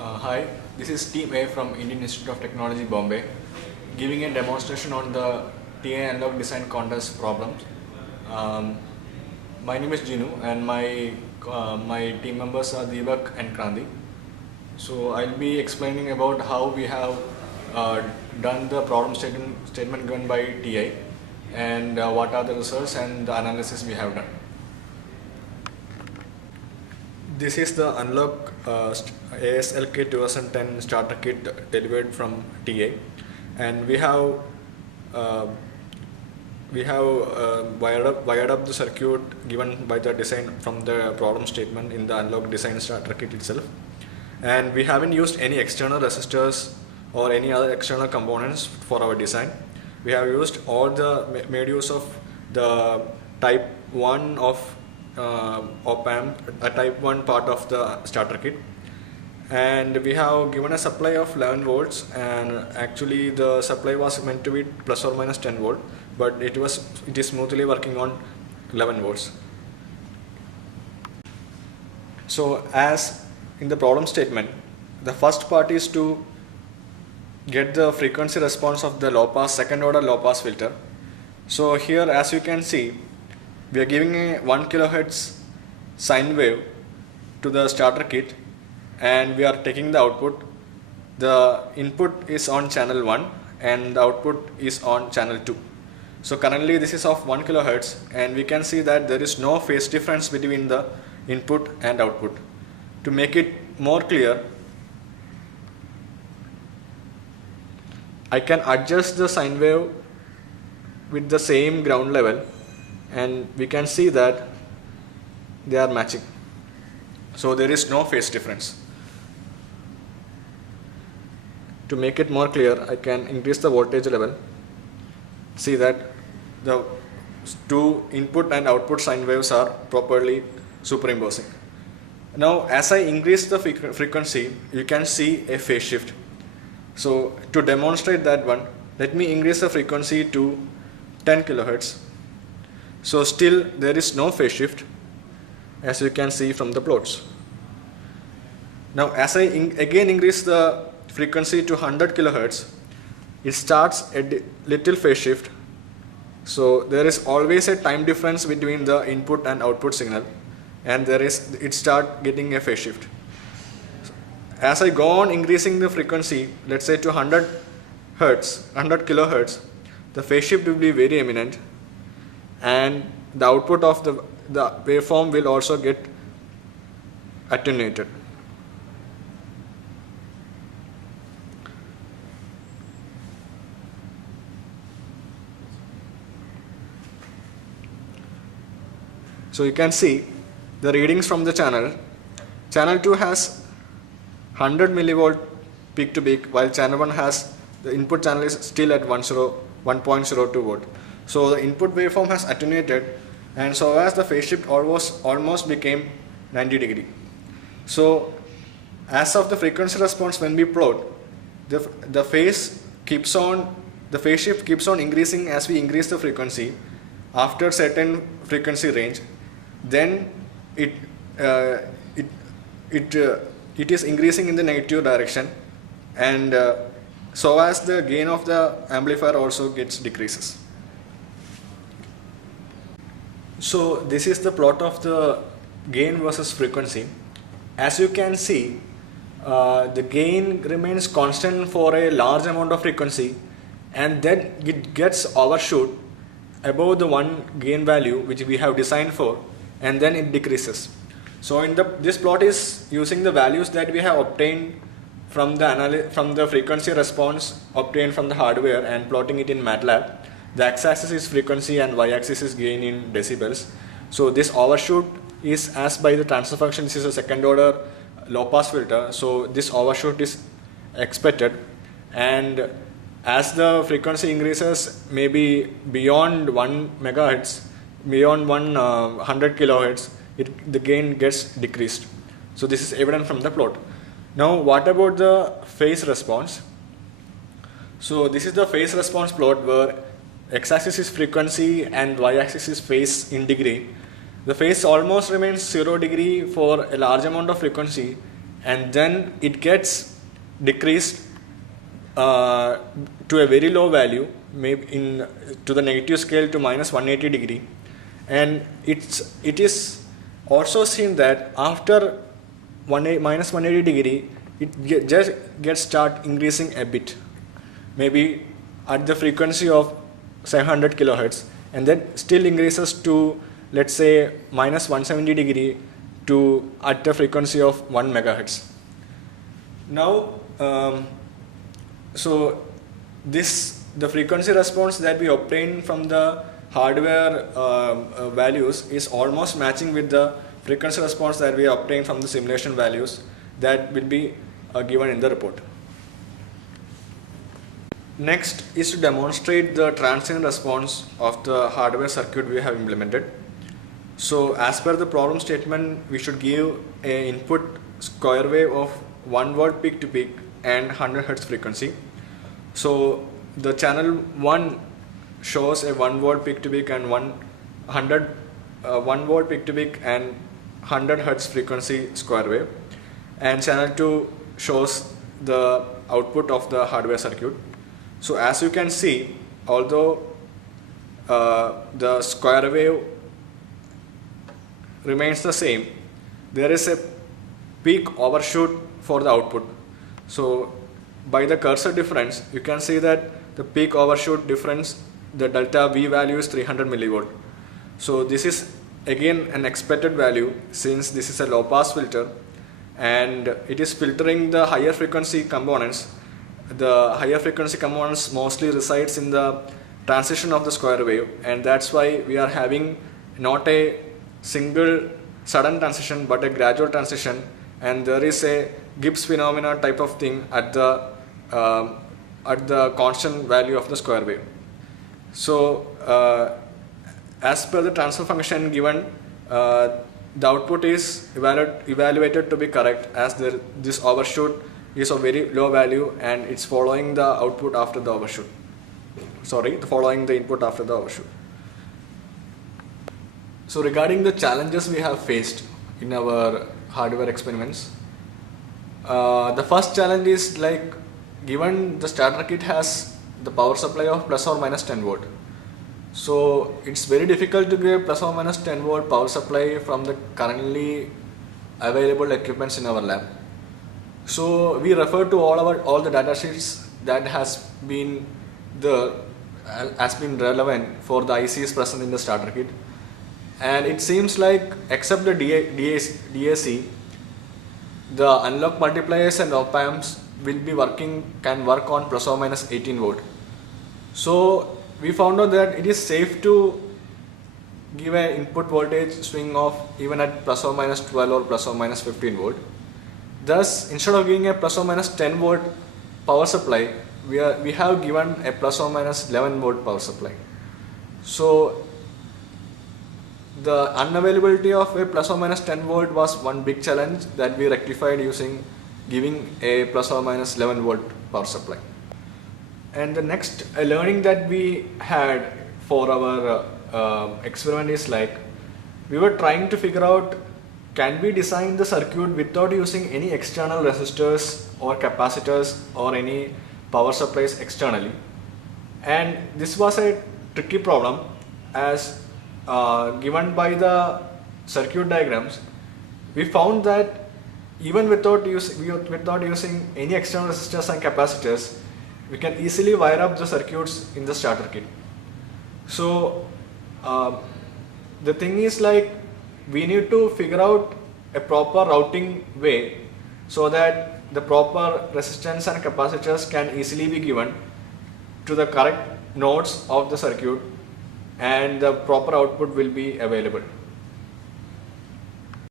Hi, this is Team A from Indian Institute of Technology, Bombay, giving a demonstration on the TA analog design contest problems. Um, my name is Jinu, and my team members are Deepak and Kranti. So I'll be explaining about how we have uh, done the problem statement given by TA, and what are the results and the analysis we have done. This is the Unlock ASLK 2010 starter kit delivered from TA, and uh, we have wired up the circuit given by the design from the problem statement in the Unlock design starter kit itself, and we haven't used any external resistors or any other external components for our design. We have used all the made use of the type 1 of op amp, a type 1 part of the starter kit, and we have given a supply of 11 volts, and actually the supply was meant to be plus or minus 10 volt, but it is smoothly working on 11 volts. So as in the problem statement, the first part is to get the frequency response of the low pass second order low pass filter. So here, as you can see, we are giving a 1 kilohertz sine wave to the starter kit, and we are taking the output. The input is on channel 1 and the output is on channel 2. So currently this is of 1 kilohertz, and we can see that there is no phase difference between the input and output. To make it more clear, I can adjust the sine wave with the same ground level, and we can see that they are matching. So there is no phase difference. To make it more clear, I can increase the voltage level. See that the two input and output sine waves are properly superimposing. Now as I increase the frequency, you can see a phase shift. So to demonstrate that one, let me increase the frequency to 10 kilohertz. So still there is no phase shift, as you can see from the plots. Now as I again increase the frequency to 100 kilohertz, it starts a little phase shift. So there is always a time difference between the input and output signal, and it start getting a phase shift. As I go on increasing the frequency, let's say to 100 kilohertz, the phase shift will be very eminent, and the output of the waveform will also get attenuated. So you can see the readings from the channel. Channel 2 has 100 millivolt peak to peak, while channel 1 has, the input channel is still at 1.02 volt. So the input waveform has attenuated, and so as the phase shift almost became 90 degree. So as of the frequency response, when we plot, the phase shift keeps on increasing as we increase the frequency. After certain frequency range, then it is increasing in the negative direction, and so as the gain of the amplifier also decreases. So this is the plot of the gain versus frequency. As you can see, the gain remains constant for a large amount of frequency, and then it gets overshoot above the one gain value which we have designed for, and then it decreases. So this plot is using the values that we have obtained from the frequency response obtained from the hardware and plotting it in MATLAB. The x-axis is frequency and y-axis is gain in decibels. So this overshoot is, as by the transfer function, this is a second order low pass filter, so this overshoot is expected, and as the frequency increases maybe beyond 1 megahertz, beyond 100 kilohertz, the gain gets decreased. So this is evident from the plot. Now what about the phase response? So this is the phase response plot where x-axis is frequency and y-axis is phase in degree. The phase almost remains 0 degree for a large amount of frequency, and then it gets decreased to a very low value, maybe in to the negative scale to minus 180 degree, and it is also seen that after minus 180 degree it just gets start increasing a bit, maybe at the frequency of 700 kilohertz, and then still increases to, let's say, minus 170 degree to at the frequency of 1 megahertz. Now so the frequency response that we obtain from the hardware values is almost matching with the frequency response that we obtain from the simulation values that will be given in the report. Next is to demonstrate the transient response of the hardware circuit we have implemented. So as per the problem statement, we should give an input square wave of 1 volt peak to peak and 100 hertz frequency. So the channel 1 shows a 1 volt peak to peak and 1 volt peak to peak and 100 hertz frequency square wave, and channel 2 shows the output of the hardware circuit. So as you can see, although the square wave remains the same, there is a peak overshoot for the output. So by the cursor difference, you can see that the peak overshoot difference, the delta V value is 300 millivolt. So this is again an expected value, since this is a low pass filter and it is filtering the higher frequency components. The higher frequency components mostly resides in the transition of the square wave, and that's why we are having not a single sudden transition but a gradual transition, and there is a Gibbs phenomena type of thing at the constant value of the square wave. So as per the transfer function given, the output is evaluated to be correct, as this overshoot is of very low value and it's following the output after the overshoot. Following the input after the overshoot. So regarding the challenges we have faced in our hardware experiments, the first challenge is, like, given the starter kit has the power supply of plus or minus 10 volt. So it's very difficult to get plus or minus 10 volt power supply from the currently available equipments in our lab. So we refer to all the data sheets that has been relevant for the ICs present in the starter kit, and it seems like except the DAC, the analog multipliers and op amps can work on plus or minus 18 volt. So we found out that it is safe to give an input voltage swing of even at plus or minus 12 or plus or minus 15 volt. Thus, instead of giving a plus or minus 10 volt power supply, we have given a plus or minus 11 volt power supply. So the unavailability of a plus or minus 10 volt was one big challenge that we rectified using giving a plus or minus 11 volt power supply. And the next learning that we had for our experiment is, like, we were trying to figure out, can we design the circuit without using any external resistors or capacitors or any power supplies externally. And this was a tricky problem, as given by the circuit diagrams, we found that even without using any external resistors and capacitors, we can easily wire up the circuits in the starter kit. So the thing is, like, we need to figure out a proper routing way so that the proper resistance and capacitors can easily be given to the correct nodes of the circuit and the proper output will be available.